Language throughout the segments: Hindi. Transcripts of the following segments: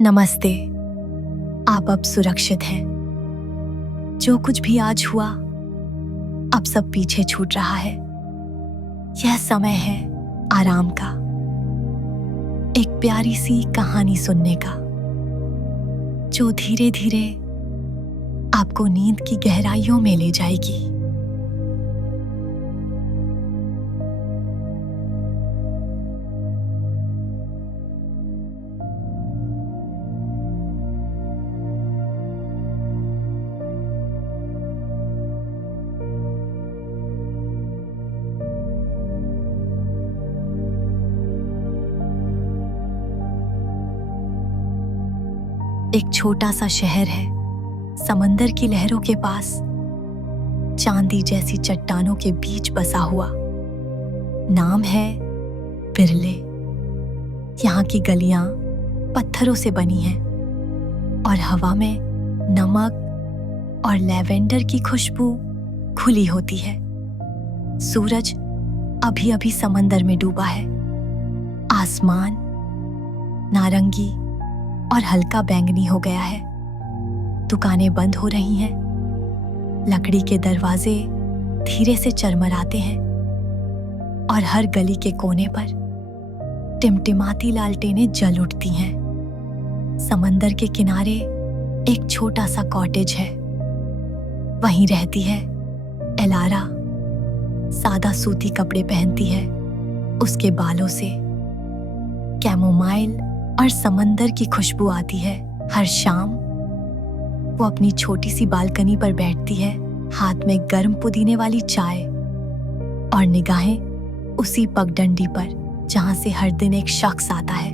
नमस्ते। आप अब सुरक्षित हैं। जो कुछ भी आज हुआ अब सब पीछे छूट रहा है। यह समय है आराम का, एक प्यारी सी कहानी सुनने का, जो धीरे धीरे आपको नींद की गहराइयों में ले जाएगी। एक छोटा सा शहर है, समंदर की लहरों के पास, चांदी जैसी चट्टानों के बीच बसा हुआ। नाम है बिरले। यहाँ की गलियां पत्थरों से बनी हैं और हवा में नमक और लैवेंडर की खुशबू खुली होती है। सूरज अभी अभी समंदर में डूबा है। आसमान नारंगी और हल्का बैंगनी हो गया है। दुकानें बंद हो रही हैं, लकड़ी के दरवाजे धीरे से चरमराते हैं और हर गली के कोने पर टिमटिमाती लालटेनें जल उठती हैं। समंदर के किनारे एक छोटा सा कॉटेज है। वहीं रहती है एलारा। सादा सूती कपड़े पहनती है। उसके बालों से कैमोमाइल और समंदर की खुशबू आती है। हर शाम वो अपनी छोटी सी बालकनी पर बैठती है, हाथ में गर्म पुदीने वाली चाय और निगाहें उसी पगडंडी पर जहां से हर दिन एक शख्स आता है।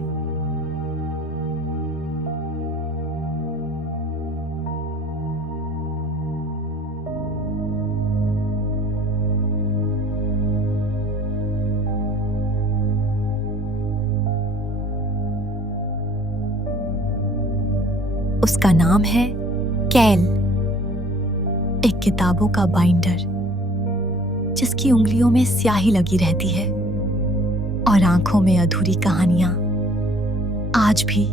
उसका नाम है कैल, एक किताबों का बाइंडर जिसकी उंगलियों में स्याही लगी रहती है और आंखों में अधूरी कहानियां। आज भी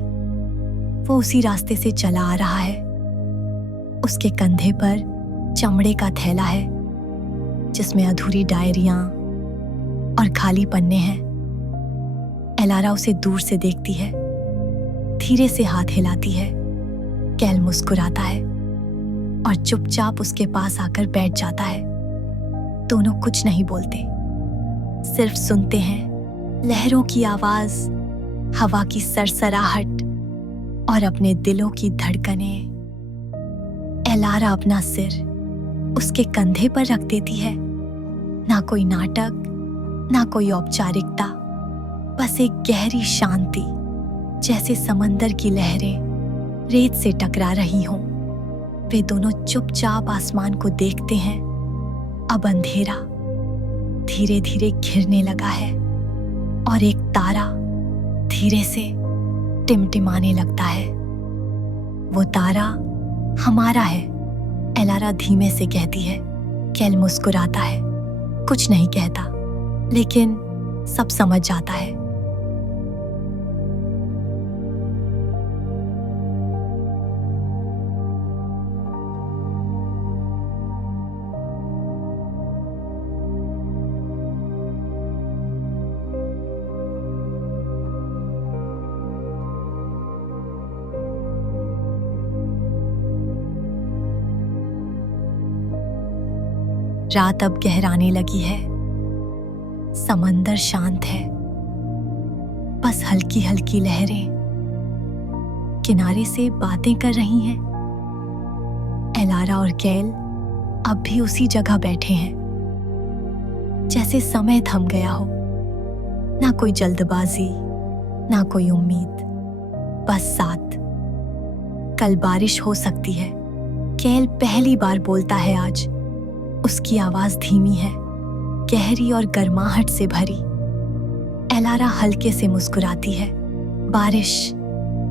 वो उसी रास्ते से चला आ रहा है। उसके कंधे पर चमड़े का थैला है जिसमें अधूरी डायरियां और खाली पन्ने हैं। एलारा उसे दूर से देखती है, धीरे से हाथ हिलाती है। कैल मुस्कुराता है और चुपचाप उसके पास आकर बैठ जाता है। दोनों कुछ नहीं बोलते, सिर्फ सुनते हैं लहरों की आवाज, हवा की सरसराहट और अपने दिलों की धड़कनें। एलारा अपना सिर उसके कंधे पर रख देती है। ना कोई नाटक, ना कोई औपचारिकता, बस एक गहरी शांति, जैसे समंदर की लहरें रेत से टकरा रही हों। वे दोनों चुपचाप आसमान को देखते हैं। अब अंधेरा धीरे धीरे घिरने लगा है और एक तारा धीरे से टिमटिमाने लगता है। वो तारा हमारा है, एलारा धीमे से कहती है। कैल मुस्कुराता है, कुछ नहीं कहता, लेकिन सब समझ जाता है। रात अब गहराने लगी है। समंदर शांत है, बस हल्की हल्की लहरें किनारे से बातें कर रही हैं। एलारा और कैल अब भी उसी जगह बैठे हैं, जैसे समय थम गया हो। ना कोई जल्दबाजी, ना कोई उम्मीद, बस साथ। कल बारिश हो सकती है। कैल पहली बार बोलता है आज। उसकी आवाज धीमी है, गहरी और गर्माहट से भरी। एलारा हल्के से मुस्कुराती है। बारिश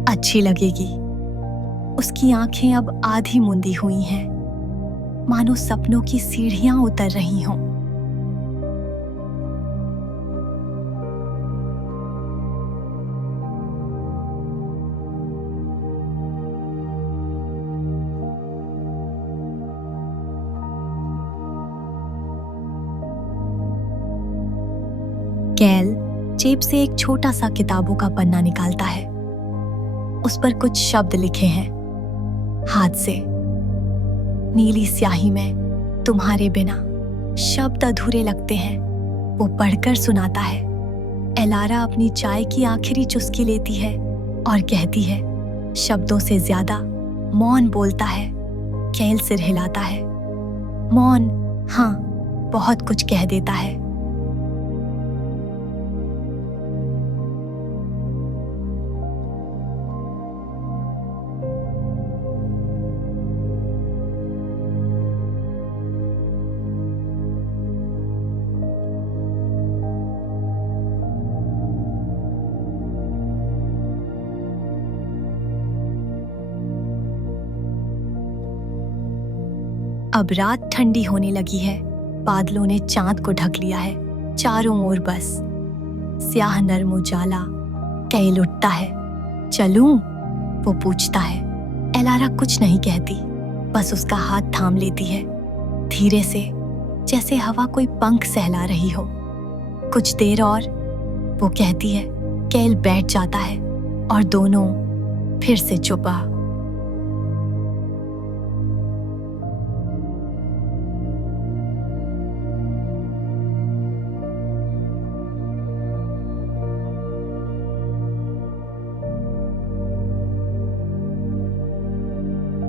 अच्छी लगेगी। उसकी आंखें अब आधी मूंदी हुई हैं, मानो सपनों की सीढ़ियां उतर रही हों। कैल जेब से एक छोटा सा किताबों का पन्ना निकालता है। उस पर कुछ शब्द लिखे हैं हाथ से, नीली स्याही में। तुम्हारे बिना शब्द अधूरे लगते हैं, वो पढ़कर सुनाता है। एलारा अपनी चाय की आखिरी चुस्की लेती है और कहती है, शब्दों से ज्यादा मौन बोलता है। कैल सिर हिलाता है। मौन, हाँ, बहुत कुछ कह देता है। अब रात ठंडी होने लगी है। बादलों ने चांद को ढक लिया है। चारों ओर बस स्याह नर्म उजाला। कैल उठता है। चलूं? वो पूछता है। एलारा कुछ नहीं कहती, बस उसका हाथ थाम लेती है, धीरे से, जैसे हवा कोई पंख सहला रही हो। कुछ देर और, वो कहती है। कैल बैठ जाता है और दोनों फिर से चुपा।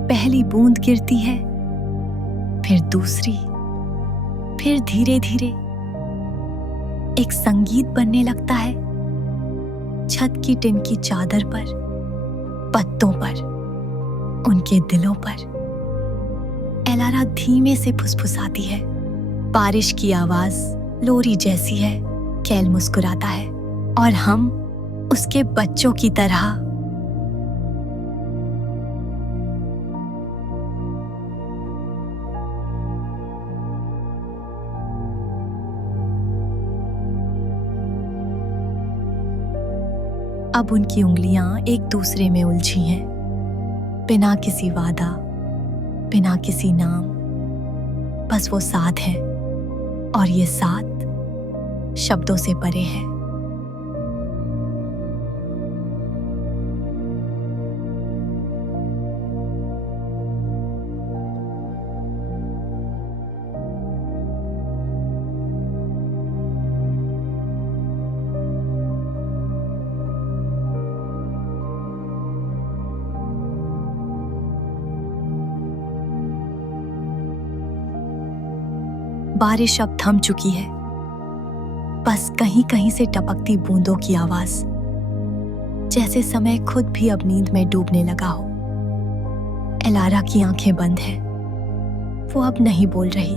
पहली बूंद गिरती है, फिर दूसरी, फिर धीरे धीरे एक संगीत बनने लगता है। छत की टिन की चादर पर, पत्तों पर, उनके दिलों पर। एलारा धीमे से फुसफुसाती है। बारिश की आवाज लोरी जैसी है। कैल मुस्कुराता है और हम उसके बच्चों की तरह। अब उनकी उंगलियां एक दूसरे में उलझी हैं, बिना किसी वादा, बिना किसी नाम। बस वो साथ है और ये साथ शब्दों से परे है। बारिश अब थम चुकी है, बस कहीं कहीं से टपकती बूंदों की आवाज, जैसे समय खुद भी अब नींद में डूबने लगा हो। एलारा की आंखें बंद हैं। वो अब नहीं बोल रही,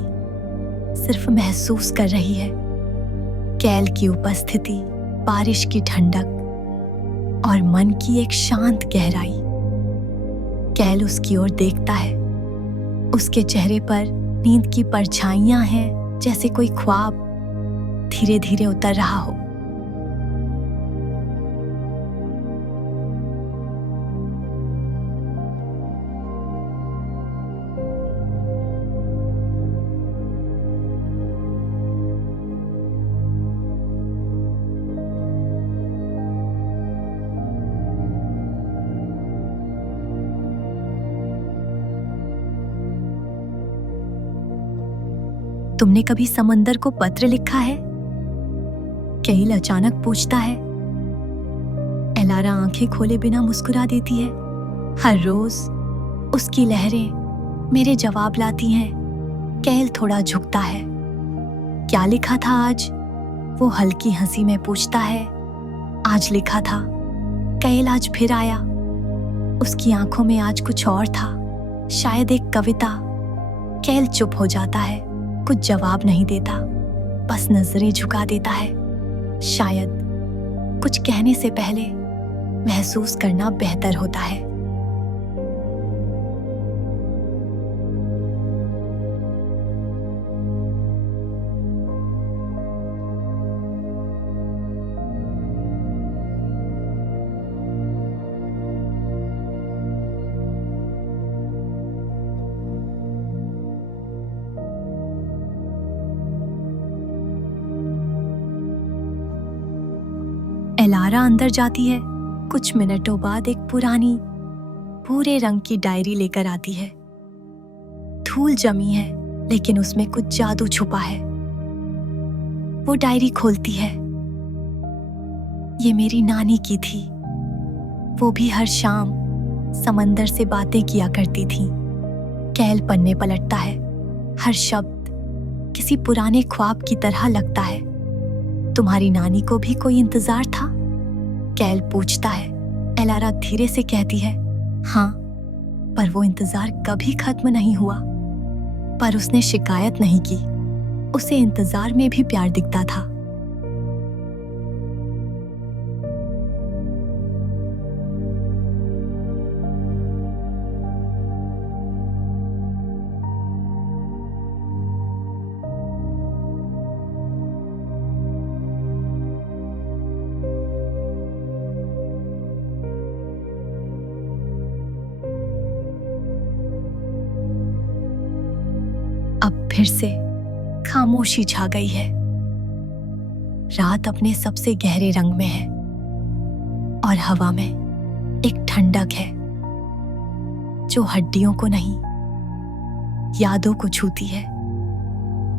सिर्फ महसूस कर रही है। कैल की उपस्थिति, बारिश की ठंडक और मन की एक शांत गहराई। कैल उसकी ओर देखता है। उसके चेहरे पर नींद की परछाइयां हैं, जैसे कोई ख्वाब धीरे धीरे उतर रहा हो। तुमने कभी समंदर को पत्र लिखा है? कैल अचानक पूछता है। एलारा आंखें खोले बिना मुस्कुरा देती है। हर रोज उसकी लहरें मेरे जवाब लाती हैं। कैल थोड़ा झुकता है। क्या लिखा था आज? वो हल्की हंसी में पूछता है। आज लिखा था। कैल आज फिर आया। उसकी आंखों में आज कुछ और था, शायद एक कविता। कैल चुप हो जाता है, कुछ जवाब नहीं देता, बस नजरें झुका देता है। शायद कुछ कहने से पहले महसूस करना बेहतर होता है। एलारा अंदर जाती है। कुछ मिनटों बाद एक पुरानी भूरे रंग की डायरी लेकर आती है। धूल जमी है, लेकिन उसमें कुछ जादू छुपा है। वो डायरी खोलती है। ये मेरी नानी की थी। वो भी हर शाम समंदर से बातें किया करती थी। कैल पन्ने पलटता है। हर शब्द किसी पुराने ख्वाब की तरह लगता है। तुम्हारी नानी को भी कोई इंतजार था? कैल पूछता है। एलारा धीरे से कहती है, हाँ, पर वो इंतजार कभी खत्म नहीं हुआ। पर उसने शिकायत नहीं की। उसे इंतजार में भी प्यार दिखता था। अब फिर से खामोशी छा गई है। रात अपने सबसे गहरे रंग में है और हवा में एक ठंडक है जो हड्डियों को नहीं, यादों को छूती है।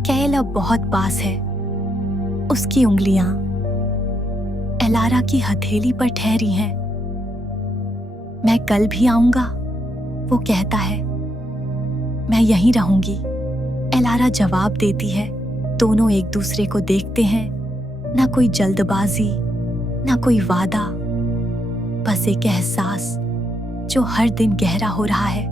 कैल अब बहुत पास है। उसकी उंगलियां एलारा की हथेली पर ठहरी हैं। मैं कल भी आऊंगा, वो कहता है। मैं यहीं रहूंगी, एलारा जवाब देती है। दोनों एक दूसरे को देखते हैं। ना कोई जल्दबाजी, ना कोई वादा, बस एक एहसास जो हर दिन गहरा हो रहा है।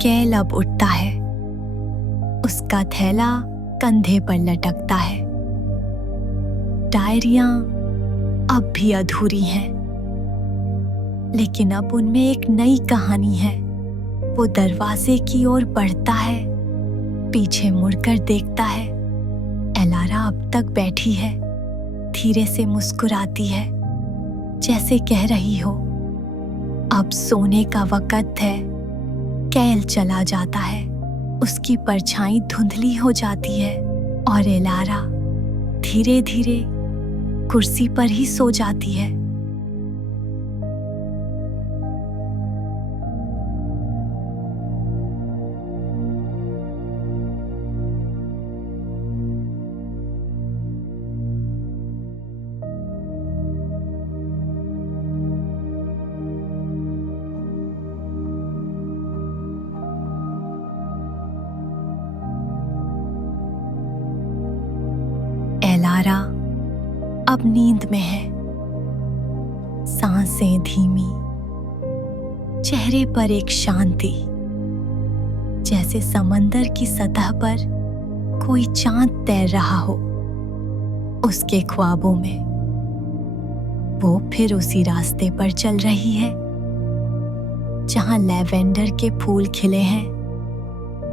कैल अब उठता है। उसका थैला कंधे पर लटकता है। डायरियां अब भी अधूरी हैं, लेकिन अब उनमें एक नई कहानी है। वो दरवाजे की ओर बढ़ता है, पीछे मुड़कर देखता है। एलारा अब तक बैठी है, धीरे से मुस्कुराती है, जैसे कह रही हो, अब सोने का वक्त है। कैल चला जाता है। उसकी परछाई धुंधली हो जाती है और एलारा धीरे धीरे कुर्सी पर ही सो जाती है। एलारा अब नींद में है। सांसें धीमी, चेहरे पर एक शांति, जैसे समंदर की सतह पर कोई चांद तैर रहा हो। उसके ख्वाबों में वो फिर उसी रास्ते पर चल रही है जहां लैवेंडर के फूल खिले हैं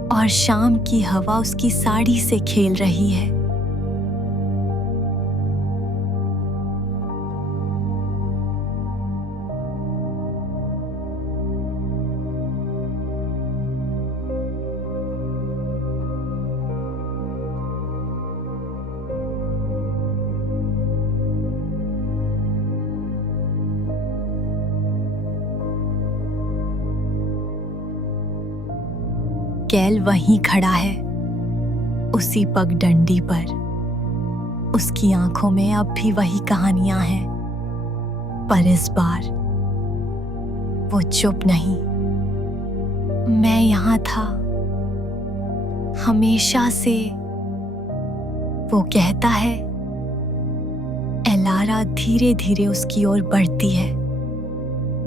और शाम की हवा उसकी साड़ी से खेल रही है। कैल वहीं खड़ा है, उसी पगडंडी पर। उसकी आंखों में अब भी वही कहानियां हैं, पर इस बार वो चुप नहीं। मैं यहां था हमेशा से, वो कहता है। एलारा धीरे धीरे उसकी ओर बढ़ती है,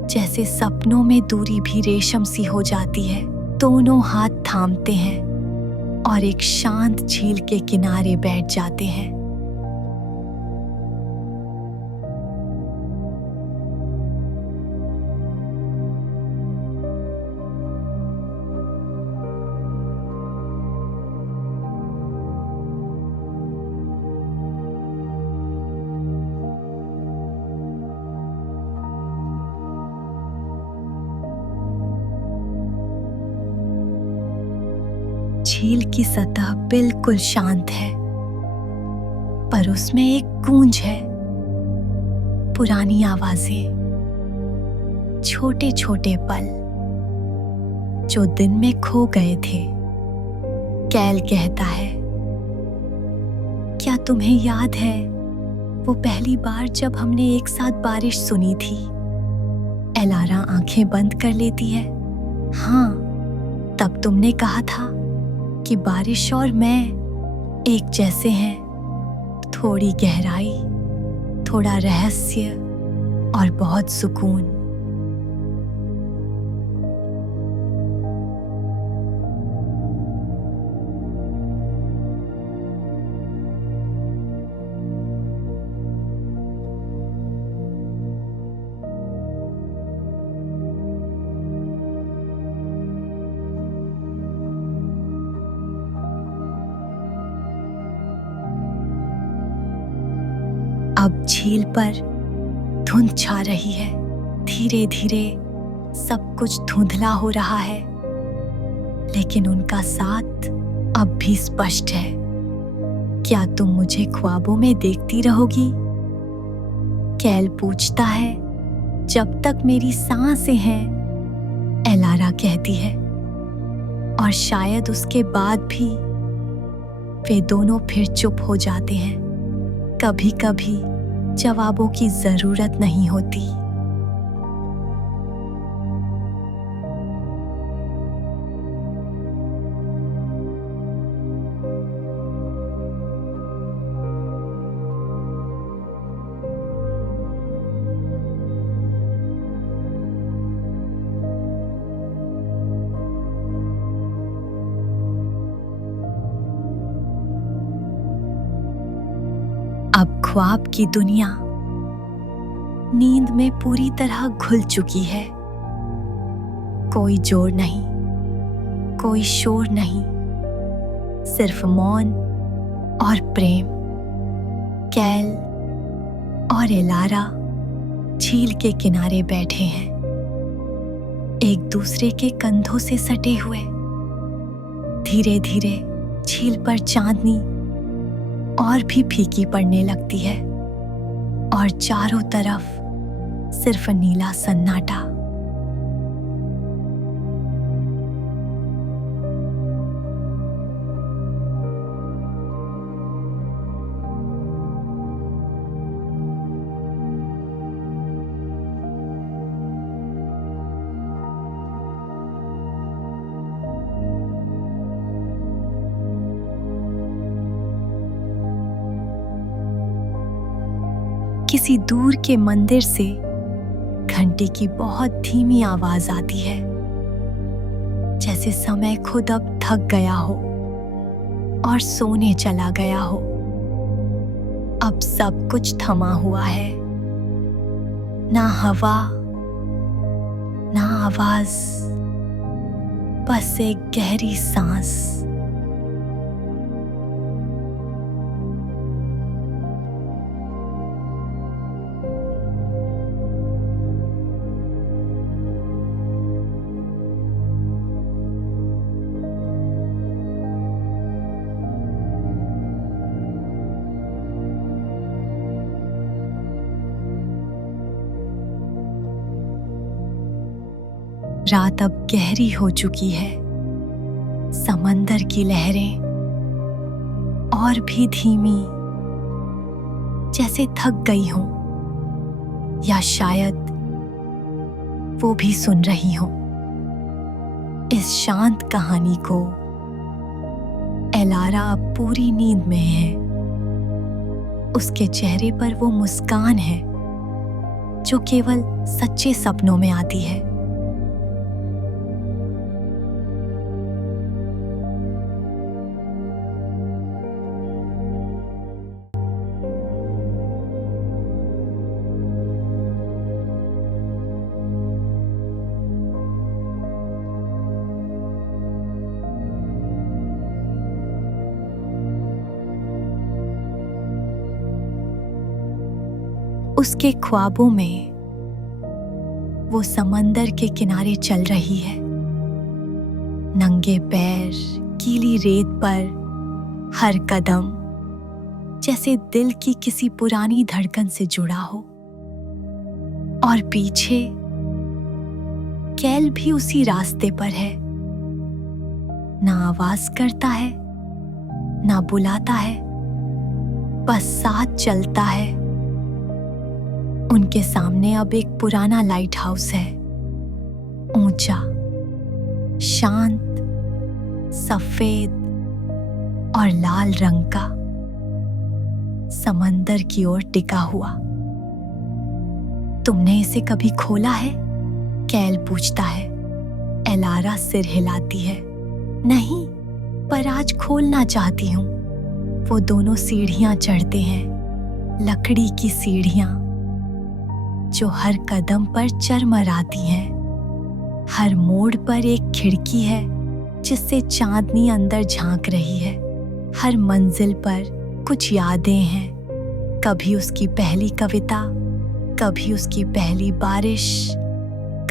जैसे सपनों में दूरी भी रेशम सी हो जाती है। दोनों हाथ थामते हैं और एक शांत झील के किनारे बैठ जाते हैं। झील की सतह बिल्कुल शांत है, पर उसमें एक गूंज है। पुरानी आवाजें, छोटे छोटे पल जो दिन में खो गए थे। कैल कहता है, क्या तुम्हें याद है वो पहली बार जब हमने एक साथ बारिश सुनी थी? एलारा आंखें बंद कर लेती है। हाँ, तब तुमने कहा था कि बारिश और मैं एक जैसे हैं। थोड़ी गहराई, थोड़ा रहस्य और बहुत सुकून। अब झील पर धुंध छा रही है। धीरे धीरे सब कुछ धुंधला हो रहा है, लेकिन उनका साथ अब भी स्पष्ट है। क्या तुम मुझे ख्वाबों में देखती रहोगी? कैल पूछता है। जब तक मेरी सांसें हैं, एलारा कहती है। और शायद उसके बाद भी वे दोनों फिर चुप हो जाते हैं। कभी कभी जवाबों की जरूरत नहीं होती। अब ख्वाब की दुनिया नींद में पूरी तरह घुल चुकी है। कोई जोर नहीं, कोई शोर नहीं, सिर्फ मौन और प्रेम। कैल और एलारा झील के किनारे बैठे हैं, एक दूसरे के कंधों से सटे हुए। धीरे धीरे झील पर चांदनी और भी फीकी पड़ने लगती है और चारों तरफ सिर्फ नीला सन्नाटा। किसी दूर के मंदिर से घंटी की बहुत धीमी आवाज आती है, जैसे समय खुद अब थक गया हो और सोने चला गया हो। अब सब कुछ थमा हुआ है, ना हवा, ना आवाज, बस एक गहरी सांस। रात अब गहरी हो चुकी है। समंदर की लहरें और भी धीमी, जैसे थक गई हों, या शायद वो भी सुन रही हों इस शांत कहानी को। एलारा अब पूरी नींद में है। उसके चेहरे पर वो मुस्कान है जो केवल सच्चे सपनों में आती है। उसके ख्वाबों में वो समंदर के किनारे चल रही है, नंगे पैर, गीली रेत पर हर कदम जैसे दिल की किसी पुरानी धड़कन से जुड़ा हो। और पीछे कैल भी उसी रास्ते पर है, ना आवाज करता है, ना बुलाता है, बस साथ चलता है। उनके सामने अब एक पुराना लाइट हाउस है, ऊंचा, शांत, सफेद और लाल रंग का, समंदर की ओर टिका हुआ। तुमने इसे कभी खोला है? कैल पूछता है। एलारा सिर हिलाती है। नहीं, पर आज खोलना चाहती हूं। वो दोनों सीढ़ियां चढ़ते हैं, लकड़ी की सीढ़ियां जो हर कदम पर चरमराती हैं। हर मोड़ पर एक खिड़की है जिससे चांदनी अंदर झांक रही है। हर मंजिल पर कुछ यादें हैं, कभी उसकी पहली कविता, कभी उसकी पहली बारिश,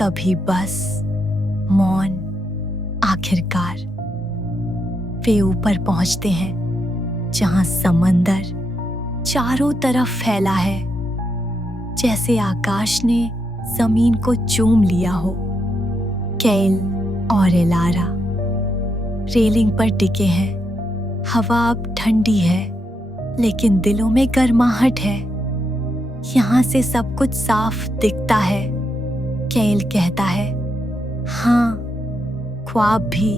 कभी बस मौन। आखिरकार वे ऊपर पहुंचते हैं जहां समंदर चारों तरफ फैला है, जैसे आकाश ने जमीन को चूम लिया हो। कैल और एलारा रेलिंग पर टिके हैं। हवा अब ठंडी है, लेकिन दिलों में गर्माहट है। यहां से सब कुछ साफ दिखता है। कैल कहता है, हाँ, ख्वाब भी।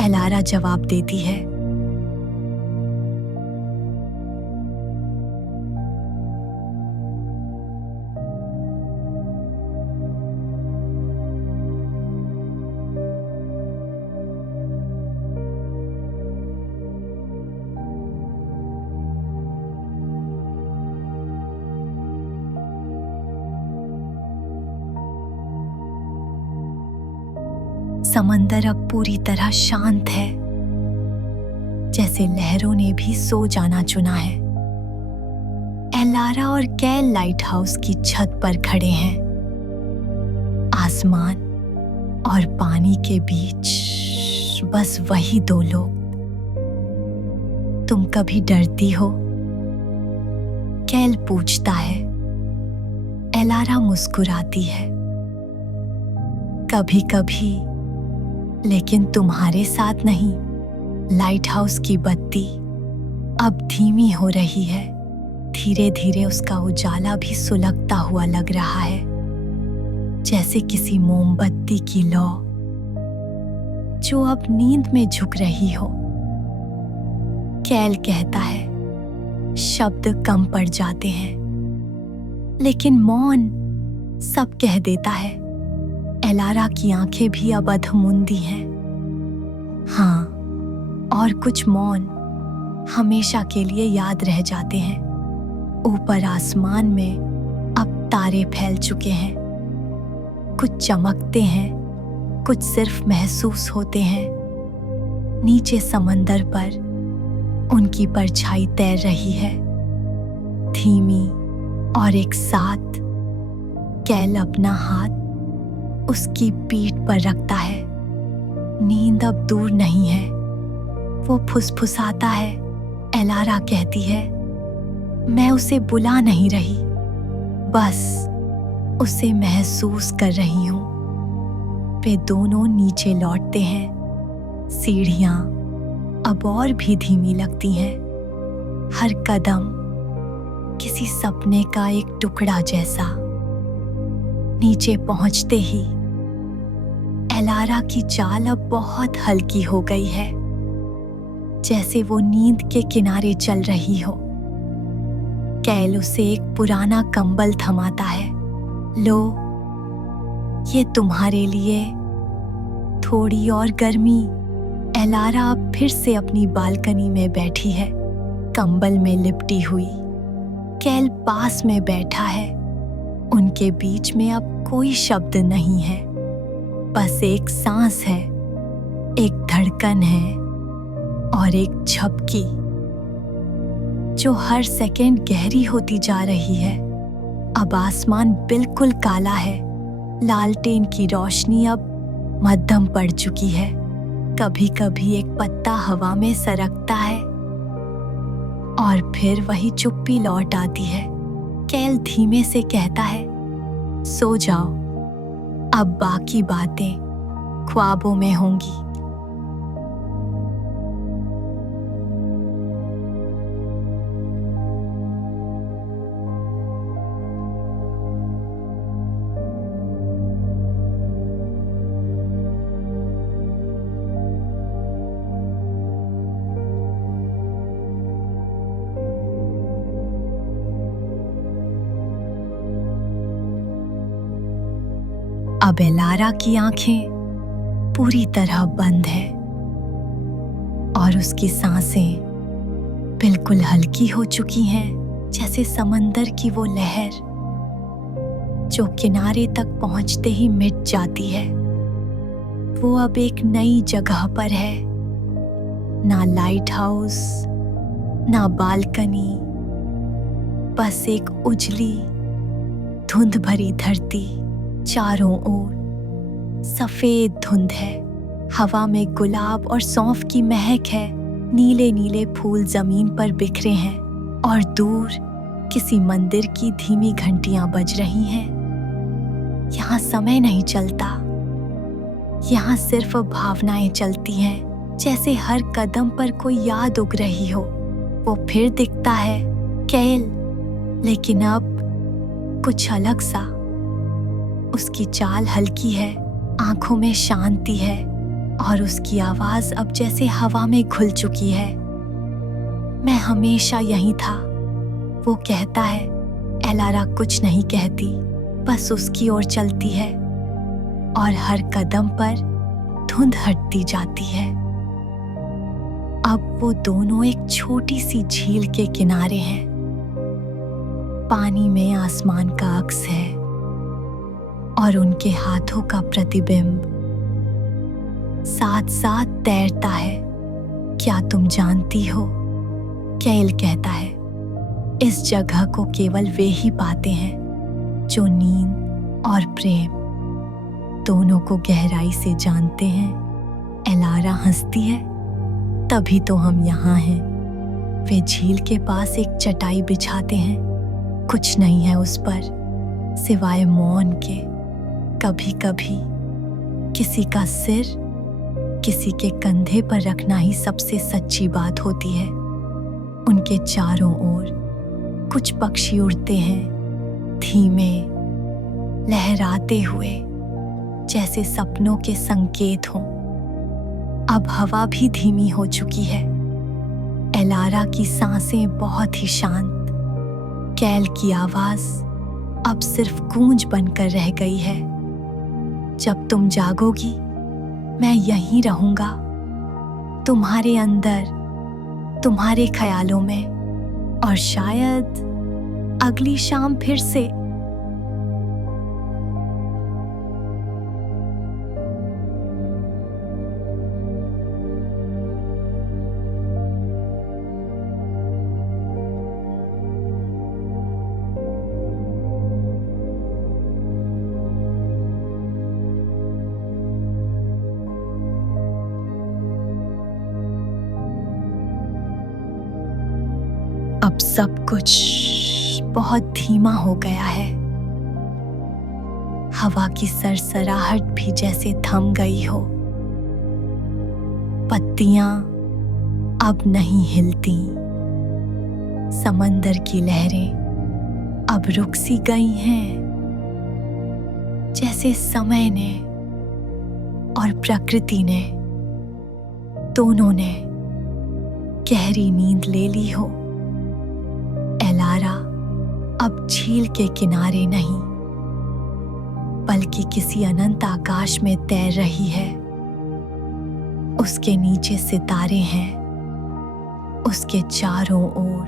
एलारा जवाब देती है, समंदर अब पूरी तरह शांत है, जैसे लहरों ने भी सो जाना चुना है। एलारा और कैल लाइट हाउस की छत पर खड़े हैं। आसमान और पानी के बीच बस वही दो लोग। तुम कभी डरती हो? कैल पूछता है। एलारा मुस्कुराती है। कभी कभी, लेकिन तुम्हारे साथ नहीं। लाइट हाउस की बत्ती अब धीमी हो रही है। धीरे धीरे उसका उजाला भी सुलगता हुआ लग रहा है, जैसे किसी मोमबत्ती की लौ जो अब नींद में झुक रही हो। कैल कहता है, शब्द कम पड़ जाते हैं, लेकिन मौन सब कह देता है। एलारा की आंखें भी अब अधमुंदी हैं। हाँ, और कुछ मौन हमेशा के लिए याद रह जाते हैं। ऊपर आसमान में अब तारे फैल चुके हैं। कुछ चमकते हैं, कुछ सिर्फ महसूस होते हैं। नीचे समंदर पर उनकी परछाई तैर रही है, धीमी और एक साथ। कैल अपना हाथ उसकी पीठ पर रखता है। नींद अब दूर नहीं है। वो फुसफुसाता है। एलारा कहती है, मैं उसे बुला नहीं रही, बस उसे महसूस कर रही हूं। वे दोनों नीचे लौटते हैं। सीढ़ियां अब और भी धीमी लगती हैं। हर कदम किसी सपने का एक टुकड़ा जैसा। नीचे पहुंचते ही एलारा की चाल अब बहुत हल्की हो गई है, जैसे वो नींद के किनारे चल रही हो। कैल उसे एक पुराना कंबल थमाता है। लो, ये तुम्हारे लिए। थोड़ी और गर्मी। एलारा अब फिर से अपनी बालकनी में बैठी है, कंबल में लिपटी हुई। कैल पास में बैठा है। उनके बीच में अब कोई शब्द नहीं है, बस एक सांस है, एक धड़कन है और एक झपकी जो हर सेकंड गहरी होती जा रही है। अब आसमान बिल्कुल काला है। लालटेन की रोशनी अब मध्यम पड़ चुकी है। कभी कभी एक पत्ता हवा में सरकता है और फिर वही चुप्पी लौट आती है। कैल धीमे से कहता है, सो जाओ, अब बाकी बातें ख्वाबों में होंगी। अब एलारा की आंखें पूरी तरह बंद है और उसकी सांसें बिल्कुल हल्की हो चुकी हैं, जैसे समंदर की वो लहर जो किनारे तक पहुंचते ही मिट जाती है। वो अब एक नई जगह पर है, ना लाइट हाउस, ना बालकनी, बस एक उजली धुंध भरी धरती। चारों ओर सफेद धुंध है, हवा में गुलाब और सौंफ की महक है। नीले नीले फूल जमीन पर बिखरे हैं और दूर किसी मंदिर की धीमी घंटियां बज रही हैं। यहाँ समय नहीं चलता, यहाँ सिर्फ भावनाएं चलती हैं, जैसे हर कदम पर कोई याद उग रही हो। वो फिर दिखता है, कैल, लेकिन अब कुछ अलग सा। उसकी चाल हल्की है, आंखों में शांति है और उसकी आवाज अब जैसे हवा में घुल चुकी है। मैं हमेशा यहीं था, वो कहता है। एलारा कुछ नहीं कहती, बस उसकी ओर चलती है और हर कदम पर धुंध हटती जाती है। अब वो दोनों एक छोटी सी झील के किनारे हैं। पानी में आसमान का अक्स है और उनके हाथों का प्रतिबिंब साथ साथ तैरता है। क्या तुम जानती हो, कैल कहता है, इस जगह को केवल वे ही पाते हैं जो नींद और प्रेम दोनों को गहराई से जानते हैं। एलारा हंसती है, तभी तो हम यहाँ हैं। वे झील के पास एक चटाई बिछाते हैं। कुछ नहीं है उस पर सिवाय मौन के। कभी कभी किसी का सिर किसी के कंधे पर रखना ही सबसे सच्ची बात होती है। उनके चारों ओर कुछ पक्षी उड़ते हैं, धीमे, लहराते हुए, जैसे सपनों के संकेत हों। अब हवा भी धीमी हो चुकी है। एलारा की सांसें बहुत ही शांत। कैल की आवाज अब सिर्फ गूंज बनकर रह गई है। जब तुम जागोगी, मैं यहीं रहूंगा, तुम्हारे अंदर, तुम्हारे ख्यालों में, और शायद अगली शाम फिर से। अब सब कुछ बहुत धीमा हो गया है। हवा की सरसराहट भी जैसे थम गई हो। पत्तियां अब नहीं हिलती। समंदर की लहरें अब रुक सी गई हैं, जैसे समय ने और प्रकृति ने, दोनों ने गहरी नींद ले ली हो। एलारा अब झील के किनारे नहीं, बल्कि किसी अनंत आकाश में तैर रही है। उसके नीचे सितारे हैं, उसके चारों ओर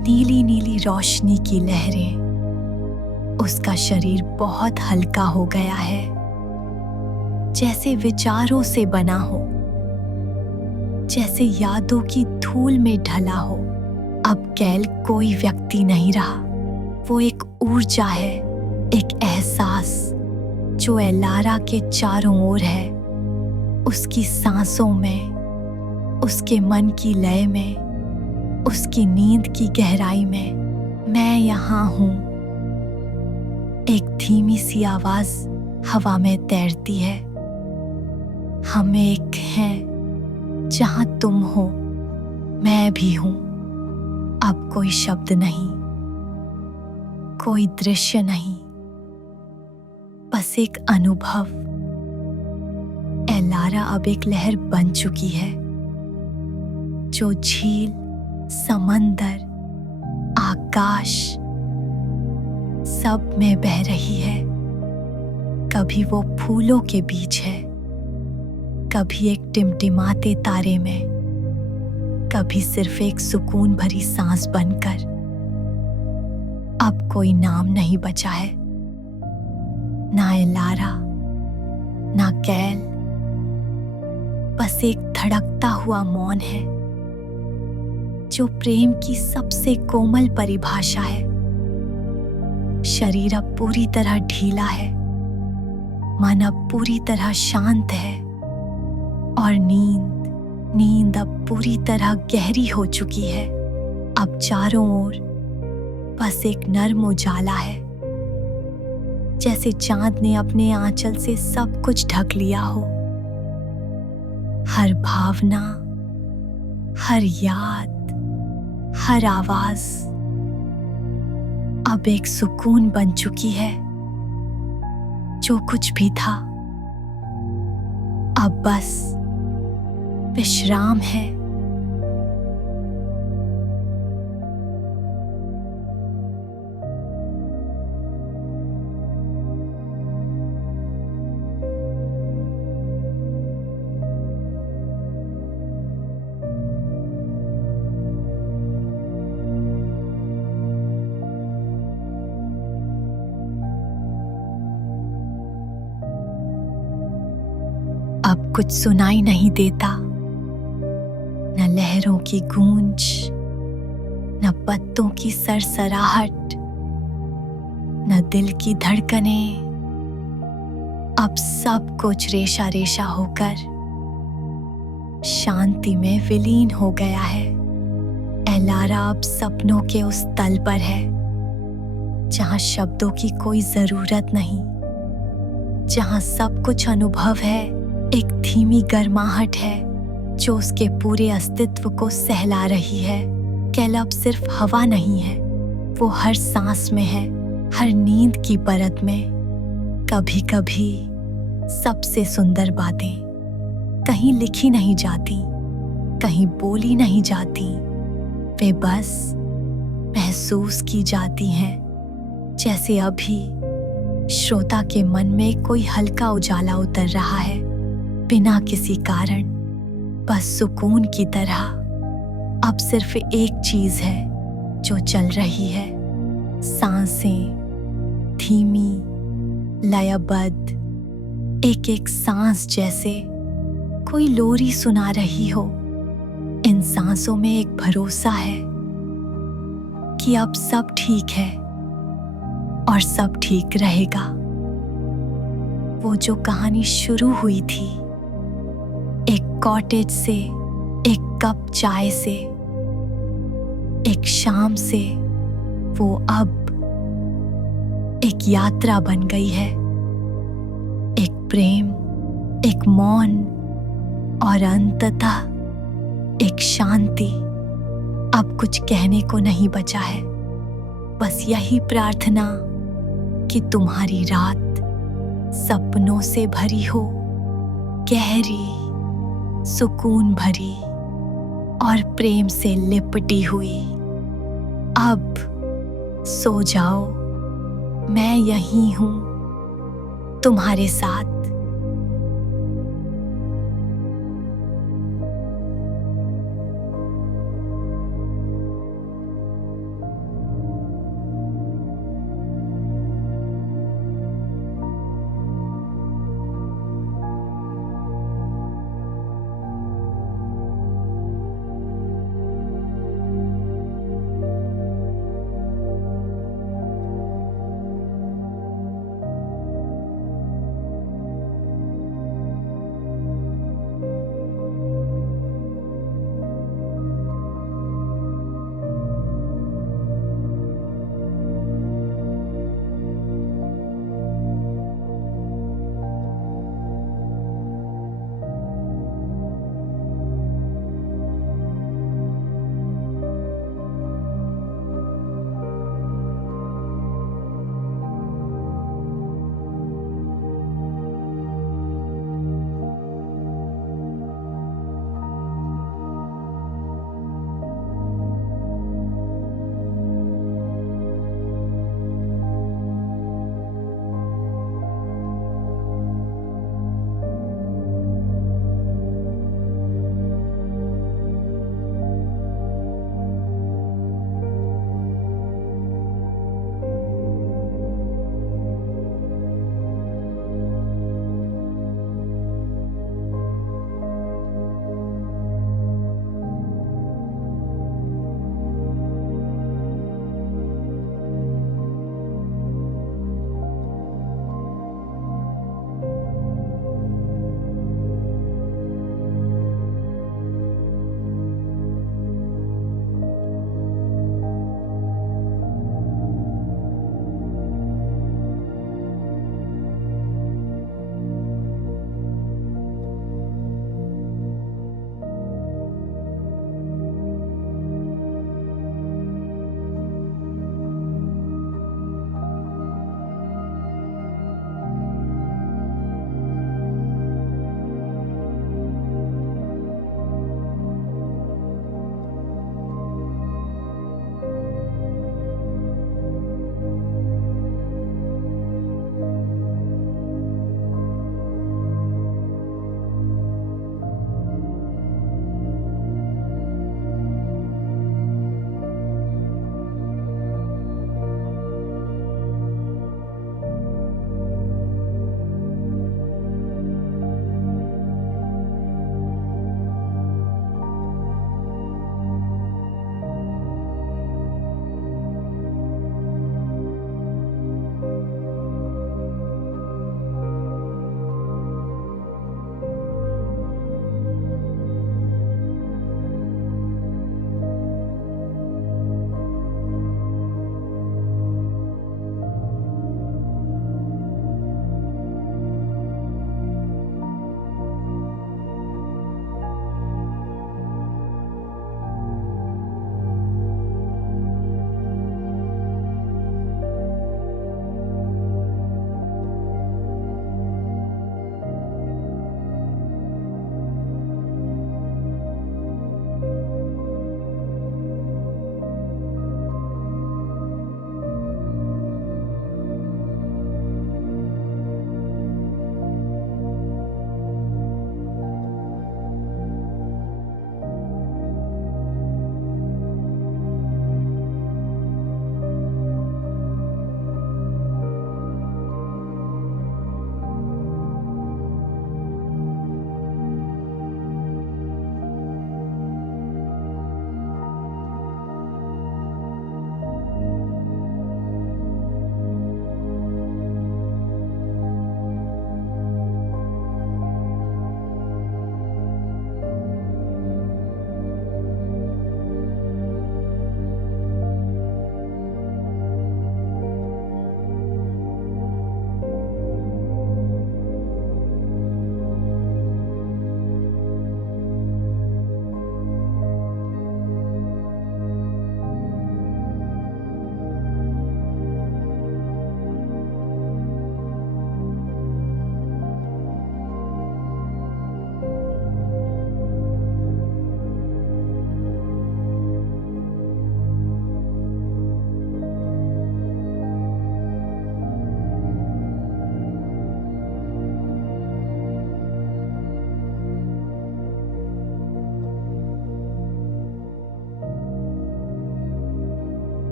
नीली नीली रोशनी की लहरें। उसका शरीर बहुत हल्का हो गया है, जैसे विचारों से बना हो, जैसे यादों की धूल में ढला हो। अब कैल कोई व्यक्ति नहीं रहा, वो एक ऊर्जा है, एक एहसास जो एलारा के चारों ओर है। उसकी सांसों में, उसके मन की लय में, उसकी नींद की गहराई में मैं यहाँ हूँ। एक धीमी सी आवाज हवा में तैरती है, हम एक हैं जहाँ तुम हो, मैं भी हूँ। अब कोई शब्द नहीं, कोई दृश्य नहीं, बस एक अनुभव। एलारा अब एक लहर बन चुकी है, जो झील, समंदर, आकाश सब में बह रही है। कभी वो फूलों के बीच है, कभी एक टिमटिमाते तारे में, कभी सिर्फ एक सुकून भरी सांस बनकर। अब कोई नाम नहीं बचा है, ना एलारा, ना कैल, बस एक धड़कता हुआ मौन है, जो प्रेम की सबसे कोमल परिभाषा है। शरीर अब पूरी तरह ढीला है, मन अब पूरी तरह शांत है, और नींद अब पूरी तरह गहरी हो चुकी है। अब चारों ओर बस एक नर्म उजाला है, जैसे चांद ने अपने आंचल से सब कुछ ढक लिया हो। हर भावना, हर याद, हर आवाज अब एक सुकून बन चुकी है। जो कुछ भी था अब बस विश्राम है। अब कुछ सुनाई नहीं देता, न लहरों की गूंज, न पत्तों की सरसराहट, न दिल की धड़कनें। अब सब कुछ रेशा रेशा होकर शांति में विलीन हो गया है। एलारा अब सपनों के उस तल पर है, जहां शब्दों की कोई जरूरत नहीं, जहां सब कुछ अनुभव है। एक धीमी गर्माहट है जो उसके पूरे अस्तित्व को सहला रही है। कैल अब सिर्फ हवा नहीं है, वो हर सांस में है, हर नींद की परत में। कभी कभी सबसे सुंदर बातें कहीं लिखी नहीं जाती, कहीं बोली नहीं जाती, वे बस महसूस की जाती हैं। जैसे अभी श्रोता के मन में कोई हल्का उजाला उतर रहा है, बिना किसी कारण, बस सुकून की तरह। अब सिर्फ एक चीज है जो चल रही है, सांसें, धीमी, लयबद्ध, एक एक सांस जैसे कोई लोरी सुना रही हो। इन सांसों में एक भरोसा है कि अब सब ठीक है और सब ठीक रहेगा। वो जो कहानी शुरू हुई थी, एक कॉटेज से, एक कप चाय से, एक शाम से, वो अब एक यात्रा बन गई है। एक प्रेम, एक मौन, और अंततः एक शांति। अब कुछ कहने को नहीं बचा है, बस यही प्रार्थना कि तुम्हारी रात सपनों से भरी हो, गहरी, सुकून भरी और प्रेम से लिपटी हुई। अब सो जाओ, मैं यहीं हूं तुम्हारे साथ।